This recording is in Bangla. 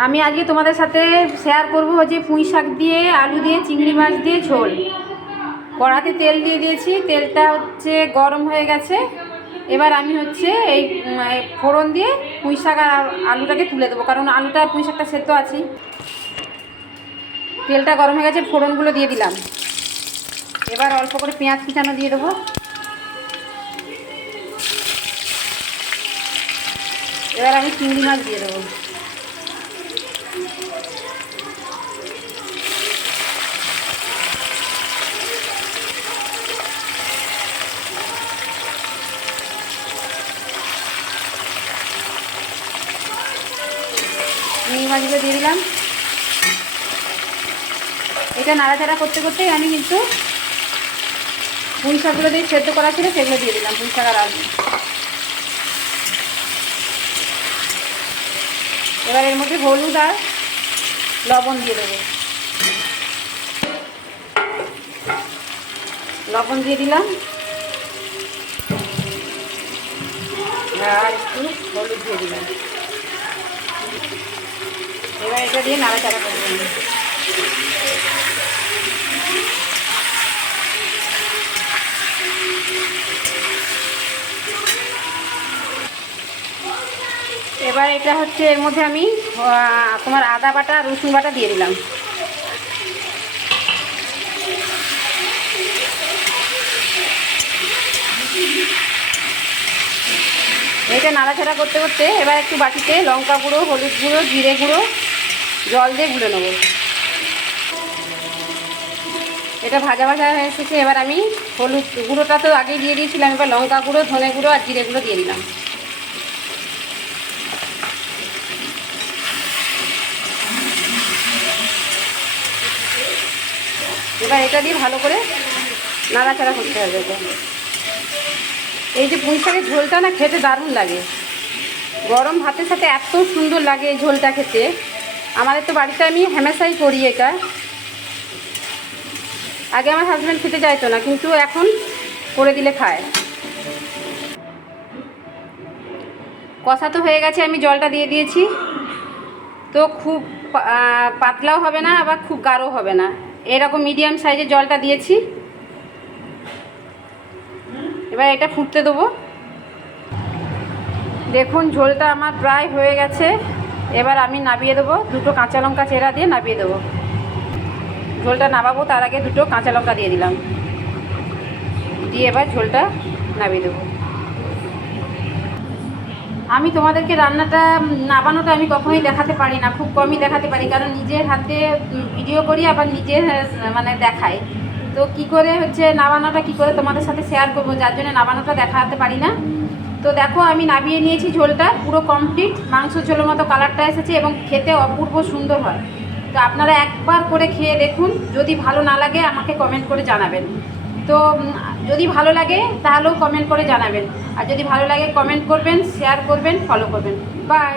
আমি আজকে তোমাদের সাথে শেয়ার করব যে পুঁই শাক দিয়ে আলু দিয়ে চিংড়ি মাছ দিয়ে ঝোল। কড়াতে তেল দিয়ে দিয়েছি, তেলটা হচ্ছে গরম হয়ে গেছে। এবার আমি হচ্ছে এই ফোড়ন দিয়ে পুঁই শাক আর আলুটাকে তুলে দেবো, কারণ আলুটা পুঁই শাকটা সেদ্ধ আছে। তেলটা গরম হয়ে গেছে, ফোড়নগুলো দিয়ে দিলাম। এবার অল্প করে পেঁয়াজ কুচানো দিয়ে দেবো। এবার আমি চিংড়ি মাছ দিয়ে দেবো। চিংড়ি মাছগুলো দিয়ে দিলাম। এটা নাড়াচাড়া করতে করতেই আমি কিন্তু পুঁই শাকগুলো দিয়ে সেদ্ধ করা ছিল সেগুলো দিয়ে দিলাম, পুঁই শাক আর আলু। এবার এর মধ্যে হলুদ আর লবণ দিয়ে দেবো। লবণ দিয়ে দিলাম আর একটু হলুদ দিয়ে দিলাম। এবার এটা দিয়ে নাড়াচাড়া করবেন। এবার এটা হচ্ছে এর মধ্যে আমি তোমার আদা বাটা রসুন বাটা দিয়ে দিলাম। এটা নাড়াচাড়া করতে করতে এবার একটু বাটিতে লঙ্কা গুঁড়ো, হলুদ গুঁড়ো, জিরে গুঁড়ো জল দিয়ে গুলে নেবো। এটা ভাজা ভাজা হয়ে এসেছে। এবার আমি হলুদ গুঁড়োটা তো আগেই দিয়ে দিয়েছিলাম, এবার লঙ্কা গুঁড়ো, ধনে গুঁড়ো আর জিরে গুঁড়ো দিয়ে দিলাম। এবার এটা দিয়ে ভালো করে নাড়াচাড়া করতে হবে। এই যে পুঁই শাকের ঝোলটা না খেতে দারুণ লাগে, গরম ভাতের সাথে এত সুন্দর লাগে এই ঝোলটা খেতে। আমাদের তো বাড়িতে আমি হামেশাই করি এটা। আগে আমার হাজব্যান্ড খেতে চাইতো না, কিন্তু এখন করে দিলে খায়। কষা তো হয়ে গেছে, আমি জলটা দিয়ে দিয়েছি। তো খুব পাতলাও হবে না, আবার খুব গাঢ়ও হবে না, এরকম মিডিয়াম সাইজের জলটা দিয়েছি। এবার এটা ফুটতে দেবো। দেখুন ঝোলটা আমার প্রায় হয়ে গেছে। এবার আমি নামিয়ে দেবো, দুটো কাঁচা লঙ্কা চেরা দিয়ে নামিয়ে দেবো। ঝোলটা নামাবো তার আগে দুটো কাঁচা লঙ্কা দিয়ে দিলাম, দিয়ে এবার ঝোলটা নামিয়ে দেবো। আমি তোমাদেরকে রান্নাটা নামানোটা আমি কখনোই দেখাতে পারি না, খুব কমই দেখাতে পারি, কারণ নিজের হাতে ভিডিও করি আবার নিজের মানে দেখাই। তো কি করে হচ্ছে নামানোটা কি করে তোমাদের সাথে শেয়ার করবো, যার জন্য নামানোটা দেখাতে পারি না। তো দেখো আমি নামিয়ে নিয়েছি, ঝোলটা পুরো কমপ্লিট, মাংস ঝোলের মতো কালারটা এসেছে এবং খেতে অপূর্ব সুন্দর হয়। তো আপনারা একবার করে খেয়ে দেখুন, যদি ভালো না লাগে আমাকে কমেন্ট করে জানাবেন। তো যদি ভালো লাগে তাহলেও কমেন্ট করে জানাবেন, আর যদি ভালো লাগে কমেন্ট করবেন, শেয়ার করবেন, ফলো করবেন। বাই।